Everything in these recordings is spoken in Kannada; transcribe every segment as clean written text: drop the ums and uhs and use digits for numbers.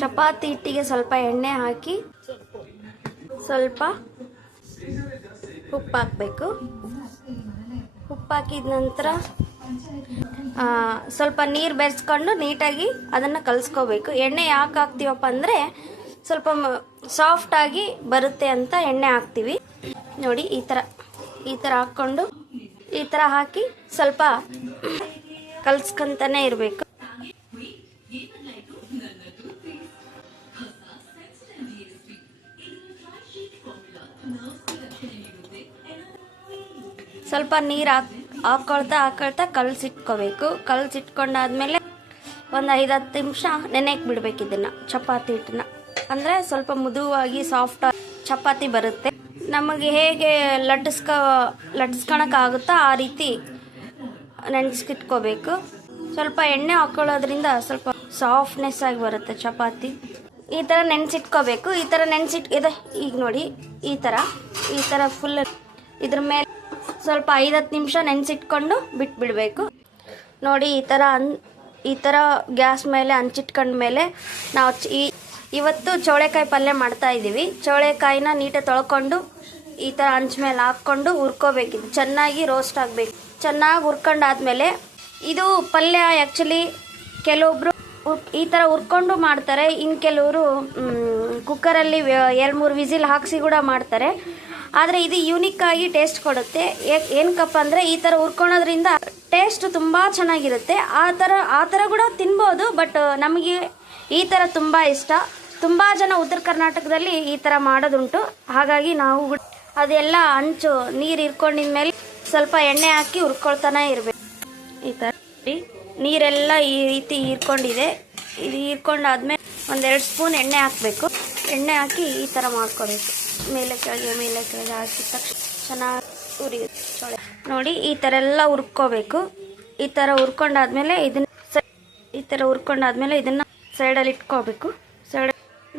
ಚಪಾತಿ ಹಿಟ್ಟಿಗೆ ಸ್ವಲ್ಪ ಎಣ್ಣೆ ಹಾಕಿ ಸ್ವಲ್ಪ ಉಪ್ಪು ಹಾಕಬೇಕು. ಉಪ್ಪು ಹಾಕಿದ ನಂತರ ಸ್ವಲ್ಪ ನೀರು ಬೆರೆಸ್ಕೊಂಡು ನೀಟಾಗಿ ಅದನ್ನು ಕಲಿಸ್ಕೋಬೇಕು. ಎಣ್ಣೆ ಯಾಕೆ ಹಾಕ್ತೀವಪ್ಪ ಅಂದರೆ ಸ್ವಲ್ಪ ಸಾಫ್ಟಾಗಿ ಬರುತ್ತೆ ಅಂತ ಎಣ್ಣೆ ಹಾಕ್ತೀವಿ. ನೋಡಿ ಈ ಥರ ಹಾಕ್ಕೊಂಡು ಈ ಥರ ಹಾಕಿ ಸ್ವಲ್ಪ ಕಲಿಸ್ಕೊಂತಾನೆ ಇರಬೇಕು. ಸ್ವಲ್ಪ ನೀರು ಹಾಕ್ಕೊಳ್ತಾ ಕಲಸಿಟ್ಕೋಬೇಕು. ಕಲಸಿಟ್ಕೊಂಡಾದ್ಮೇಲೆ ಒಂದು 5-10 ನಿಮಿಷ ನೆನೆಯಕ್ಕೆ ಬಿಡ್ಬೇಕು ಇದನ್ನು, ಚಪಾತಿ ಹಿಟ್ಟನ್ನ. ಅಂದರೆ ಸ್ವಲ್ಪ ಮೃದುವಾಗಿ ಸಾಫ್ಟ್ ಚಪಾತಿ ಬರುತ್ತೆ. ನಮಗೆ ಹೇಗೆ ಲಟ್ಟಿಸ್ಕೊಳಕ್ಕಾಗುತ್ತೋ ಆ ರೀತಿ ನೆನೆಸ್ಕಿಟ್ಕೋಬೇಕು. ಸ್ವಲ್ಪ ಎಣ್ಣೆ ಹಾಕ್ಕೊಳ್ಳೋದ್ರಿಂದ ಸ್ವಲ್ಪ ಸಾಫ್ಟ್ನೆಸ್ ಆಗಿ ಬರುತ್ತೆ ಚಪಾತಿ. ಈ ಥರ ನೆನೆಸಿಟ್ಕೋಬೇಕು. ಈ ಥರ ಇದೆ ಈಗ ನೋಡಿ, ಈ ಥರ ಫುಲ್ ಇದ್ರ ಮೇಲೆ ಸ್ವಲ್ಪ 5-10 ನಿಮಿಷ ನೆನೆಸಿಟ್ಕೊಂಡು ಬಿಟ್ಬಿಡಬೇಕು. ನೋಡಿ ಈ ಥರ ಗ್ಯಾಸ್ ಮೇಲೆ ಹಂಚಿಟ್ಕೊಂಡ್ಮೇಲೆ ನಾವು ಇವತ್ತು ಚೌಳೆಕಾಯಿ ಪಲ್ಯ ಮಾಡ್ತಾ ಇದ್ದೀವಿ. ಚೌಳೆಕಾಯಿನ ನೀಟಾಗಿ ತೊಳ್ಕೊಂಡು ಈ ಥರ ಹಂಚ ಮೇಲೆ ಹಾಕ್ಕೊಂಡು ಹುರ್ಕೋಬೇಕಿದು, ಚೆನ್ನಾಗಿ ರೋಸ್ಟ್ ಆಗಬೇಕು. ಚೆನ್ನಾಗಿ ಹುರ್ಕೊಂಡಾದ್ಮೇಲೆ ಇದು ಪಲ್ಯ ಆ್ಯಕ್ಚುಲಿ ಕೆಲವೊಬ್ರು ಈ ಥರ ಹುರ್ಕೊಂಡು ಮಾಡ್ತಾರೆ. ಇನ್ನು ಕೆಲವರು ಕುಕ್ಕರಲ್ಲಿ 2-3 ವಿಸಿಲ್ ಹಾಕಿಸಿ ಕೂಡ ಮಾಡ್ತಾರೆ. ಆದರೆ ಇದು ಯೂನಿಕ್ ಆಗಿ ಟೇಸ್ಟ್ ಕೊಡುತ್ತೆ. ಏನಕ್ಕಪ್ಪ ಅಂದರೆ ಈ ಥರ ಹುರ್ಕೊಳೋದ್ರಿಂದ ಟೇಸ್ಟ್ ತುಂಬ ಚೆನ್ನಾಗಿರುತ್ತೆ. ಆ ಥರ ಕೂಡ ತಿನ್ಬೋದು, ಬಟ್ ನಮಗೆ ಈ ಥರ ತುಂಬ ಇಷ್ಟ. ತುಂಬ ಜನ ಉತ್ತರ ಕರ್ನಾಟಕದಲ್ಲಿ ಈ ಥರ ಮಾಡೋದುಂಟು. ಹಾಗಾಗಿ ನಾವು ಅದೆಲ್ಲ ಹಂಚು ನೀರು ಇರ್ಕೊಂಡಿದ್ಮೇಲೆ ಸ್ವಲ್ಪ ಎಣ್ಣೆ ಹಾಕಿ ಹುರ್ಕೊಳ್ತಾನೆ ಇರಬೇಕು. ಈ ಥರ ನೀರೆಲ್ಲ ಈ ರೀತಿ ಹೀರ್ಕೊಂಡಿದೆ. ಇದು ಹೀರ್ಕೊಂಡಾದ್ಮೇಲೆ 1-2 ಸ್ಪೂನ್ ಎಣ್ಣೆ ಹಾಕಬೇಕು. ಎಣ್ಣೆ ಹಾಕಿ ಈ ಥರ ಮಾಡ್ಕೋಬೇಕು. ಮೇಲೆ ಕೆಳಗೆ ಹಾಕಿದ ತಕ್ಷಣ ಚೆನ್ನಾಗಿ ಉರಿಯುತ್ತೆ. ನೋಡಿ ಈ ಥರ ಎಲ್ಲ ಹುರ್ಕೋಬೇಕು. ಈ ಥರ ಹುರ್ಕೊಂಡಾದ್ಮೇಲೆ ಇದನ್ನು ಸೈಡಲ್ಲಿ ಇಟ್ಕೋಬೇಕು.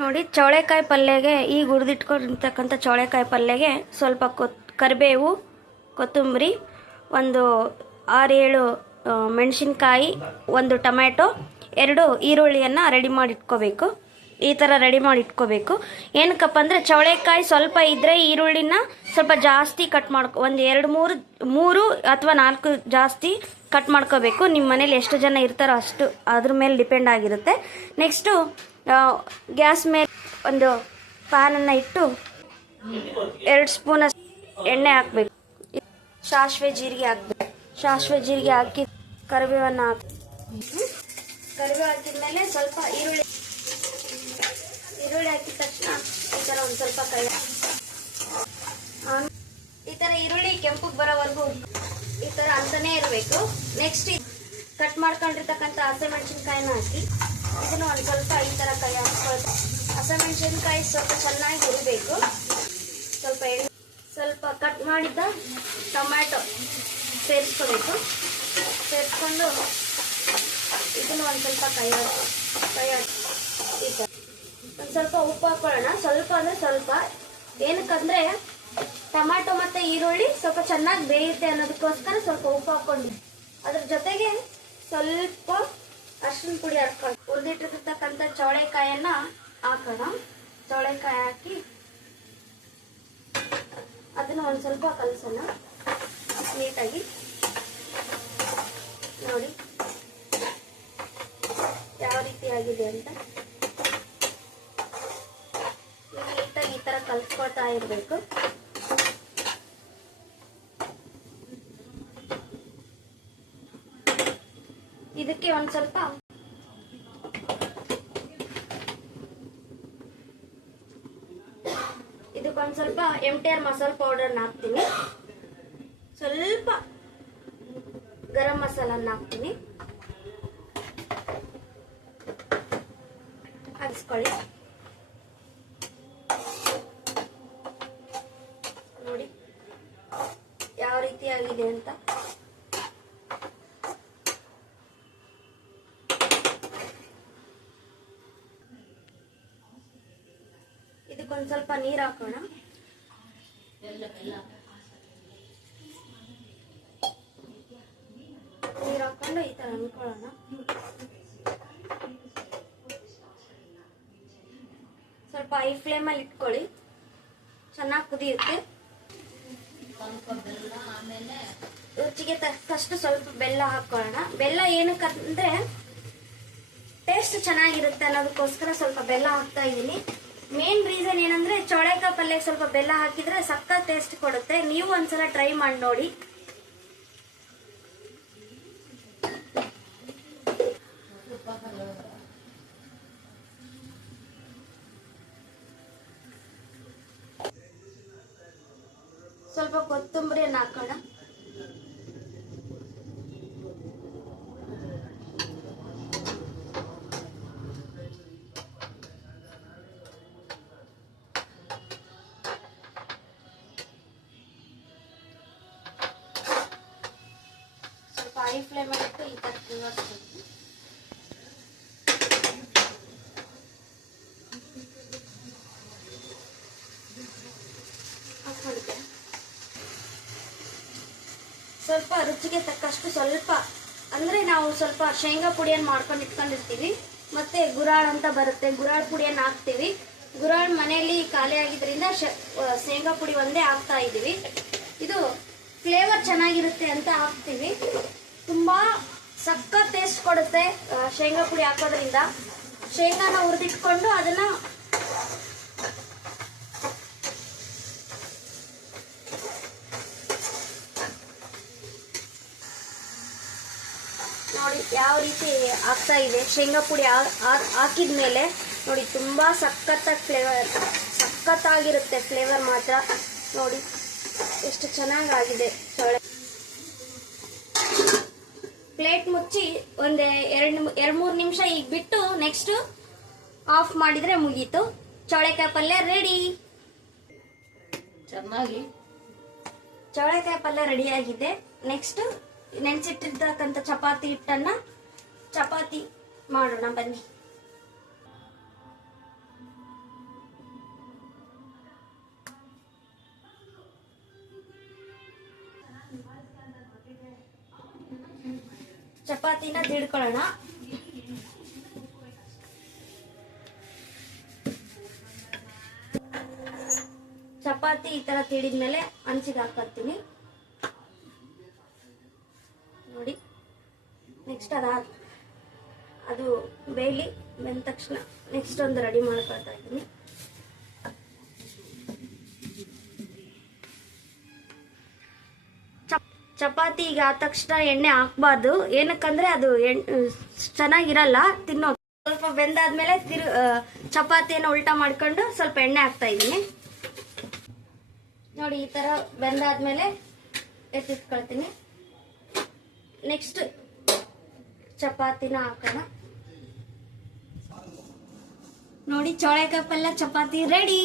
ನೋಡಿ ಚೌಳೆಕಾಯಿ ಪಲ್ಯಗೆ ಈಗ ಹುರಿದಿಟ್ಕೊಂಡಿರ್ತಕ್ಕಂಥ ಚೌಳೆಕಾಯಿ ಪಲ್ಯಗೆ ಸ್ವಲ್ಪ ಕರಿಬೇವು, ಕೊತ್ತಂಬರಿ, ಒಂದು 6-7 ಮೆಣಸಿನ್ಕಾಯಿ, 1 ಟೊಮ್ಯಾಟೊ, 2 ಈರುಳ್ಳಿಯನ್ನು ರೆಡಿ ಮಾಡಿ ಇಟ್ಕೋಬೇಕು. ಈ ಥರ ರೆಡಿ ಮಾಡಿ ಇಟ್ಕೋಬೇಕು. ಏನಕ್ಕಪ್ಪ ಅಂದರೆ ಚೌಳೆಕಾಯಿ ಸ್ವಲ್ಪ ಇದ್ದರೆ ಈರುಳ್ಳಿನ ಸ್ವಲ್ಪ ಜಾಸ್ತಿ ಕಟ್ ಒಂದು 2-3 ಅಥವಾ 4 ಜಾಸ್ತಿ ಕಟ್ ಮಾಡ್ಕೋಬೇಕು. ನಿಮ್ಮ ಮನೇಲಿ ಎಷ್ಟು ಜನ ಇರ್ತಾರೋ ಅಷ್ಟು ಅದ್ರ ಮೇಲೆ ಡಿಪೆಂಡ್ ಆಗಿರುತ್ತೆ. ನೆಕ್ಸ್ಟು ಗ್ಯಾಸ್ ಮೇಲೆ ಒಂದು ಪ್ಯಾನನ್ನು ಇಟ್ಟು 2 ಸ್ಪೂನ್ ಎಣ್ಣೆ ಹಾಕಬೇಕು. ಸಾಸಿವೆ ಜೀರಿಗೆ ಹಾಕಿ ಕರಿಬೇವನ್ನು ಹಾಕಿದ್ಮೇಲೆ ಸ್ವಲ್ಪ ಈರುಳ್ಳಿ ಹಾಕಿದ ತಕ್ಷಣ ಈ ಥರ ಒಂದು ಸ್ವಲ್ಪ ಈ ಥರ ಈರುಳ್ಳಿ ಕೆಂಪಗೆ ಬರೋವರೆಗೂ ಈ ಥರ ಅಂತಾನೇ ಇರಬೇಕು. ನೆಕ್ಸ್ಟ್ ಕಟ್ ಮಾಡ್ಕೊಂಡಿರ್ತಕ್ಕಂಥ ಹಸಿಮೆಣಸಿನ್ಕಾಯಿನ ಹಾಕಿ ಇದನ್ನು ಒಂದು ಸ್ವಲ್ಪ ಈ ಥರ ಕೈ ಹಾಕ್ಕೊಳ್ತಾ ಹಸಿಮೆಣಸಿನ್ಕಾಯಿ ಸ್ವಲ್ಪ ಚೆನ್ನಾಗಿ ಹುರಿಬೇಕು. ಸ್ವಲ್ಪ ಕಟ್ ಮಾಡಿದ್ದ ಟೊಮ್ಯಾಟೊ ಸೇರಿಸ್ಕೋಬೇಕು. ಸೇರಿಸ್ಕೊಂಡು ಇದನ್ನು ಒಂದು ಸ್ವಲ್ಪ ಕೈ ಈ ಥರ ಒಂದು ಸ್ವಲ್ಪ ಉಪ್ಪು ಹಾಕೊಳ್ಳೋಣ. ಸ್ವಲ್ಪ ಅಂದರೆ ಸ್ವಲ್ಪ, ಏನಕ್ಕಂದರೆ ಟೊಮ್ಯಾಟೊ ಮತ್ತು ಈರುಳ್ಳಿ ಸ್ವಲ್ಪ ಚೆನ್ನಾಗಿ ಬೇಯುತ್ತೆ ಅನ್ನೋದಕ್ಕೋಸ್ಕರ ಸ್ವಲ್ಪ ಉಪ್ಪು ಹಾಕ್ಕೊಂಡು ಅದ್ರ ಜೊತೆಗೆ ಸ್ವಲ್ಪ ಅರಿಶಿನ ಪುಡಿ ಹಾಕೊಂಡು ಹುರಿದಿಟ್ಟಿರ್ತಕ್ಕಂಥ ಚೌಳೆಕಾಯನ್ನು ಹಾಕೋಣ. ಚೌಳೆಕಾಯಿ ಹಾಕಿ ಅದನ್ನು ಒಂದು ಸ್ವಲ್ಪ ಕಲಸೋಣ ನೀಟಾಗಿ. ನೋಡಿ ಯಾವ ರೀತಿ ಆಗಿದೆ ಅಂತ ನೀಟಾಗಿ ಈ ಥರ ಕಲಿಸ್ಕೊಳ್ತಾ ಇರಬೇಕು. ಇದಕ್ಕೆ ಒಂದು ಸ್ವಲ್ಪ MTR ಮಸಾಲ ಪೌಡರ್ನ ಹಾಕ್ತೀನಿ. ಸ್ವಲ್ಪ ಗರಂ ಮಸಾಲನ್ನ ಹಾಕ್ತೀನಿ. ಹಾಕಿಸ್ಕೊಳ್ಳಿ. ನೋಡಿ ಯಾವ ರೀತಿ ಆಗಿದೆ ಅಂತ. ಇದಕ್ಕೊಂದು ಸ್ವಲ್ಪ ನೀರು ಹಾಕೋಣ. ನೀರು ಹಾಕೊಂಡು ಈ ಥರ ಅನ್ಕೊಳ್ಳೋಣ. ಸ್ವಲ್ಪ ಹೈ ಫ್ಲೇಮಲ್ಲಿ ಇಟ್ಕೊಳ್ಳಿ, ಚೆನ್ನಾಗಿ ಕುದಿಯುತ್ತೆ. ರುಚಿಗೆ ತಕ್ಕಷ್ಟು ಸ್ವಲ್ಪ ಬೆಲ್ಲ ಹಾಕೊಳ್ಳೋಣ. ಬೆಲ್ಲ ಏನಕ್ಕಂದ್ರೆ ಟೇಸ್ಟ್ ಚೆನ್ನಾಗಿರುತ್ತೆ ಅನ್ನೋದಕ್ಕೋಸ್ಕರ ಸ್ವಲ್ಪ ಬೆಲ್ಲ ಹಾಕ್ತಾ ಇದ್ದೀನಿ. ಮೇನ್ ರೀಸನ್ ಏನಂದ್ರೆ ಚೌಳೆಕಾಯಿ ಪಲ್ಯಕ್ಕೆ ಸ್ವಲ್ಪ ಬೆಲ್ಲ ಹಾಕಿದ್ರೆ ಸಕ್ಕ ಟೇಸ್ಟ್ ಕೊಡುತ್ತೆ. ನೀವು ಒಂದ್ಸಲ ಟ್ರೈ ಮಾಡಿ ನೋಡಿ. ಸ್ವಲ್ಪ ಕೊತ್ತಂಬರಿಯನ್ನು ಹಾಕೋಣ. ಸ್ವಲ್ಪ ಹೈ ಫ್ಲೇಮ್ ಇಟ್ಟು ಈ ತರ ತಿರುಗಿಸ್ಬೇಕು. ಸ್ವಲ್ಪ ರುಚಿಗೆ ತಕ್ಕಷ್ಟು ಸ್ವಲ್ಪ ಅಂದ್ರೆ ನಾವು ಸ್ವಲ್ಪ ಶೇಂಗಾ ಪುಡಿಯನ್ನು ಮಾಡ್ಕೊಂಡು ಇಟ್ಕೊಂಡಿರ್ತೀವಿ. ಮತ್ತೆ ಗುರಾಳ್ ಅಂತ ಬರುತ್ತೆ, ಗುರಾಳ್ ಪುಡಿಯನ್ನು ಹಾಕ್ತೀವಿ. ಗುರಾಳ್ ಮನೆಯಲ್ಲಿ ಖಾಲಿ ಆಗಿದ್ರಿಂದ ಶೇಂಗಾ ಪುಡಿ ಒಂದೇ ಹಾಕ್ತಾ ಇದೀವಿ. ಇದು ಫ್ಲೇವರ್ ಚೆನ್ನಾಗಿರುತ್ತೆ ಅಂತ ಹಾಕ್ತೀವಿ. ತುಂಬಾ ಸಕ್ಕ ಟೇಸ್ಟ್ ಕೊಡುತ್ತೆ ಶೇಂಗಾ ಪುಡಿ ಹಾಕೋದ್ರಿಂದ. ಶೇಂಗಾನ ಹುರಿದಿಟ್ಕೊಂಡು ಅದನ್ನ ನೋಡಿ ಯಾವ ರೀತಿ ಆಗ್ತಾ ಇದೆ. ಶೇಂಗಾ ಪುಡಿ ಹಾಕಿದ್ಮೇಲೆ ನೋಡಿ ತುಂಬಾ ಸಖತ್ತಾಗಿರುತ್ತೆ ಫ್ಲೇವರ್ ಮಾತ್ರ. ನೋಡಿ ಎಷ್ಟು ಚೆನ್ನಾಗಾಗಿದೆ. ಪ್ಲೇಟ್ ಮುಚ್ಚಿ ಒಂದ್ 2-3 ನಿಮಿಷ ಈಗ ಬಿಟ್ಟು ನೆಕ್ಸ್ಟ್ ಆಫ್ ಮಾಡಿದ್ರೆ ಮುಗೀತು. ಚೌಳೆಕಾಯಿ ಪಲ್ಯ ರೆಡಿ. ಚೌಳೆಕಾಯಿ ಪಲ್ಯ ರೆಡಿ ಆಗಿದೆ. ನೆಕ್ಸ್ಟ್ ನೆನ್ಸಿಟ್ಟಿರ್ತಕ್ಕಂಥ ಚಪಾತಿ ಹಿಟ್ಟನ್ನ ಚಪಾತಿ ಮಾಡೋಣ ಬನ್ನಿ. ಚಪಾತಿನ ತಿಡ್ಕೊಳ್ಳೋಣ. ಚಪಾತಿ ಈ ತರ ತಿಡಿದ್ಮೇಲೆ ಹಂಚಿಗೆ ಹಾಕತ್ತೀನಿ ನೋಡಿ. ನೆಕ್ಸ್ಟ್ ಅದು ಬೇಯಲಿ. ಬೆಂದ ತಕ್ಷಣ ನೆಕ್ಸ್ಟ್ ಒಂದು ರೆಡಿ ಮಾಡ್ಕೊಳ್ತಾ ಇದ್ದೀನಿ. ಚಪಾತಿ ಈಗ ಆದ ತಕ್ಷಣ ಎಣ್ಣೆ ಹಾಕ್ಬಾರ್ದು, ಏನಕ್ಕಂದ್ರೆ ಅದು ಚೆನ್ನಾಗಿರಲ್ಲ ತಿನ್ನೋ. ಸ್ವಲ್ಪ ಬೆಂದಾದ್ಮೇಲೆ ಚಪಾತಿಯನ್ನು ಉಲ್ಟಾ ಮಾಡ್ಕೊಂಡು ಸ್ವಲ್ಪ ಎಣ್ಣೆ ಹಾಕ್ತಾ ಇದ್ದೀನಿ ನೋಡಿ. ಈ ತರ ಬೆಂದಾದ್ಮೇಲೆ ಎತ್ತಿಟ್ಕೊಳ್ತೀನಿ. ನೆಕ್ಸ್ಟ್ ಚಪಾತಿನ ಹಾಕೋಣ ನೋಡಿ. ಚೌಳೆಕಾಯಿ ಪಲ್ಯ ಚಪಾತಿ ರೆಡಿ.